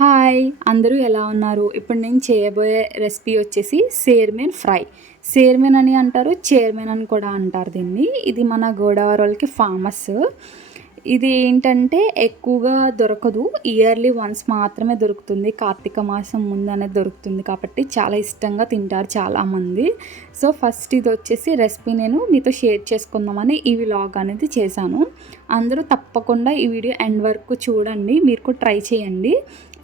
Hi అందరూ ఎలా ఉన్నారు? ఇప్పుడు నేను చేయబోయే రెసిపీ వచ్చేసి సేర్మెన్ ఫ్రై. సేర్మెన్ అని అంటారు చైర్మన్ అని కూడా అంటారు దీన్ని. ఇది మన గోదావరి వాళ్ళకి ఫేమస్. ఇది ఏంటంటే ఎక్కువగా దొరకదు. ఇయర్లీ వన్స్ మాత్రమే దొరుకుతుంది. కార్తీక మాసం ముందు అనేది దొరుకుతుంది కాబట్టి చాలా ఇష్టంగా తింటారు చాలామంది. సో ఫస్ట్ ఇది వచ్చేసి రెసిపీ నేను మీతో షేర్ చేసుకుందామని ఈ వ్లాగ్ అనేది చేశాను. అందరూ తప్పకుండా ఈ వీడియో ఎండ్ వరకు చూడండి. మీరు కూడా ట్రై చేయండి.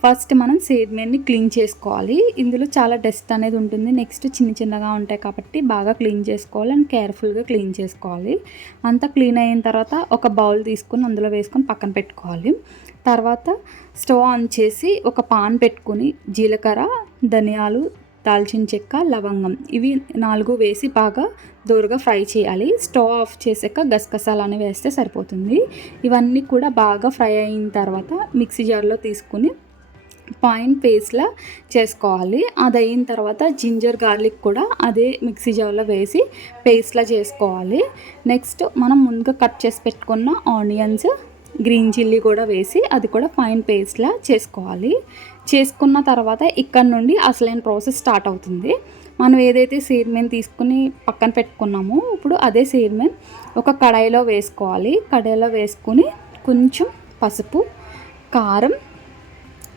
ఫస్ట్ మనం సేద్మేన్ని క్లీన్ చేసుకోవాలి. ఇందులో చాలా డస్ట్ అనేది ఉంటుంది. నెక్స్ట్ చిన్న చిన్నగా ఉంటాయి కాబట్టి బాగా క్లీన్ చేసుకోవాలి అండ్ కేర్ఫుల్గా క్లీన్ చేసుకోవాలి. అంతా క్లీన్ అయిన తర్వాత ఒక బౌల్ తీసుకొని అందులో వేసుకొని పక్కన పెట్టుకోవాలి. తర్వాత స్టవ్ ఆన్ చేసి ఒక పాన్ పెట్టుకొని జీలకర్ర ధనియాలు దాల్చిన చెక్క లవంగం ఇవి నాలుగు వేసి బాగా దోరగా ఫ్రై చేయాలి. స్టవ్ ఆఫ్ చేసాక గసగసాలు వేస్తే సరిపోతుంది. ఇవన్నీ కూడా బాగా ఫ్రై అయిన తర్వాత మిక్సీ జార్లో తీసుకుని పాయింట్ పేస్ట్లా చేసుకోవాలి. అది అయిన తర్వాత జింజర్ గార్లిక్ కూడా అదే మిక్సీ జార్లో వేసి పేస్ట్లా చేసుకోవాలి. నెక్స్ట్ మనం ముందుగా కట్ చేసి పెట్టుకున్న ఆనియన్స్ గ్రీన్ చిల్లీ కూడా వేసి అది కూడా ఫైన్ పేస్ట్లా చేసుకోవాలి. చేసుకున్న తర్వాత ఇక్కడ నుండి అసలైన ప్రాసెస్ స్టార్ట్ అవుతుంది. మనం ఏదైతే సీర్మెన్ తీసుకుని పక్కన పెట్టుకున్నామో ఇప్పుడు అదే సీర్మెన్ ఒక కడాయిలో వేసుకోవాలి. కడాయిలో వేసుకుని కొంచెం పసుపు కారం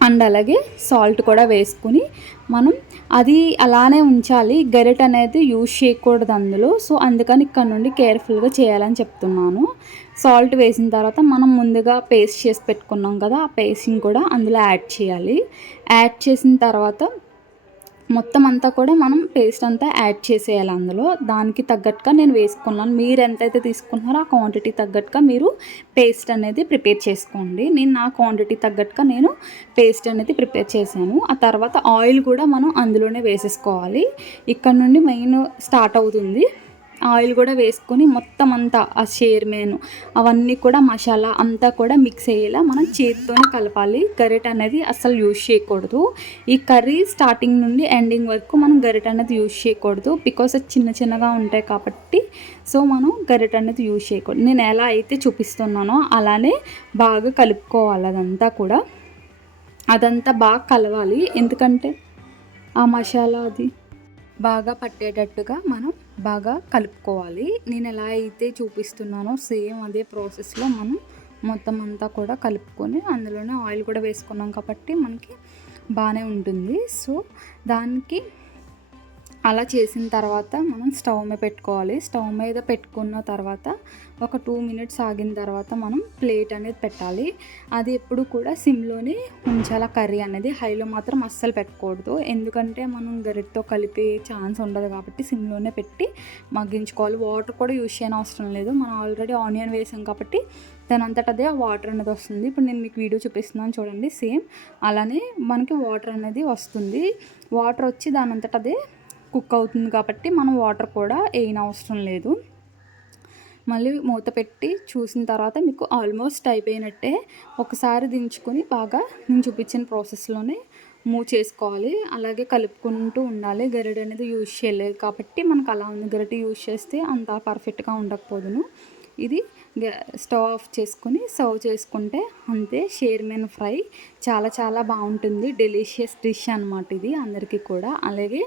అండ్ అలాగే సాల్ట్ కూడా వేసుకుని మనం అది అలానే ఉంచాలి. గరిట అనేది యూజ్ చేయకూడదు అందులో. సో అందుకని ఇక్కడ నుండి కేర్ఫుల్గా చేయాలని చెప్తున్నాను. సాల్ట్ వేసిన తర్వాత మనం ముందుగా పేస్ట్ చేసి పెట్టుకున్నాం కదా ఆ పేస్ట్ని కూడా అందులో యాడ్ చేయాలి. యాడ్ చేసిన తర్వాత మొత్తం అంతా కూడా మనం పేస్ట్ అంతా యాడ్ చేసేయాలి అందులో. దానికి తగ్గట్టుగా నేను వేసుకున్నాను. మీరు ఎంతైతే తీసుకుంటున్నారో ఆ క్వాంటిటీ తగ్గట్టుగా మీరు పేస్ట్ అనేది ప్రిపేర్ చేసుకోండి. నేను నా క్వాంటిటీ తగ్గట్టుగా నేను పేస్ట్ అనేది ప్రిపేర్ చేశాను. ఆ తర్వాత ఆయిల్ కూడా మనం అందులోనే వేసేసుకోవాలి. ఇక్కడ నుండి మెయిన్ స్టార్ట్ అవుతుంది. ఆయిల్ కూడా వేసుకొని మొత్తం అంతా ఆ షేర్మేను అవన్నీ కూడా మసాలా అంతా కూడా మిక్స్ అయ్యేలా మనం చేతితోనే కలపాలి. గరిట అనేది అస్సలు యూజ్ చేయకూడదు. ఈ కర్రీ స్టార్టింగ్ నుండి ఎండింగ్ వరకు మనం గరిట అనేది యూజ్ చేయకూడదు. బికాస్ అది చిన్న చిన్నగా ఉంటాయి కాబట్టి సో మనం గరిట అనేది యూజ్ చేయకూడదు. నేను ఎలా అయితే చూపిస్తున్నానో అలానే బాగా కలుపుకోవాలి అదంతా కూడా. అదంతా బాగా కలవాలి. ఎందుకంటే ఆ మసాలా అది బాగా పట్టేటట్టుగా మనం బాగా కలుపుకోవాలి. నేను ఎలా అయితే చూపిస్తున్నానో సేమ్ అదే ప్రాసెస్లో మనం మొత్తం అంతా కూడా కలుపుకొని అందులోనే ఆయిల్ కూడా వేసుకున్నాం కాబట్టి మనకి బాగానే ఉంటుంది. సో దానికి అలా చేసిన తర్వాత మనం స్టవ్ మీద పెట్టుకోవాలి. స్టవ్ మీద పెట్టుకున్న తర్వాత ఒక టూ మినిట్స్ ఆగిన తర్వాత మనం ప్లేట్ అనేది పెట్టాలి. అది ఎప్పుడు కూడా సిమ్లోనే ఉంచాల కర్రీ అనేది. హైలో మాత్రం అస్సలు పెట్టకూడదు. ఎందుకంటే మనం గరిటతో కలిపే ఛాన్స్ ఉండదు కాబట్టి సిమ్లోనే పెట్టి మగ్గించుకోవాలి. వాటర్ కూడా యూజ్ చేయని అవసరం లేదు. మనం ఆల్రెడీ ఆనియన్ వేసాం కాబట్టి దాని అంతటా అదే వాటర్ అనేది వస్తుంది. ఇప్పుడు నేను మీకు వీడియో చూపిస్తున్నాను చూడండి. సేమ్ అలానే మనకి వాటర్ అనేది వస్తుంది. వాటర్ వచ్చి దాని అంతటా అదే కుక్ అవుతుంది కాబట్టి మనం వాటర్ కూడా వేయన అవసరం లేదు. మళ్ళీ మూత పెట్టి చూసిన తర్వాత మీకు ఆల్మోస్ట్ అయిపోయినట్టే ఒకసారి దించుకొని బాగా నేను చూపించిన ప్రాసెస్లోనే మూవ్ చేసుకోవాలి. అలాగే కలుపుకుంటూ ఉండాలి. గరిటె అనేది యూజ్ చేయలేదు కాబట్టి మనకు అలా ఉంది. గరిటె యూజ్ చేస్తే అంత పర్ఫెక్ట్గా ఉండకపోదును. ఇది స్టవ్ ఆఫ్ చేసుకొని సర్వ్ చేసుకుంటే అంతే షేర్మెన్ ఫ్రై చాలా చాలా బాగుంటుంది. డెలిషియస్ డిష్ అనమాట ఇది అందరికీ కూడా. అలాగే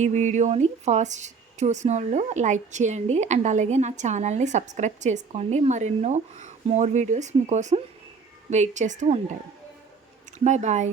ఈ వీడియోని ఫస్ట్ చూసిన వాళ్ళు లైక్ చేయండి. అండ్ అలాగే నా ఛానల్ని సబ్స్క్రైబ్ చేసుకోండి. మరెన్నో మోర్ వీడియోస్ మీకోసం వెయిట్ చేస్తూ ఉంటాయి. Bye bye.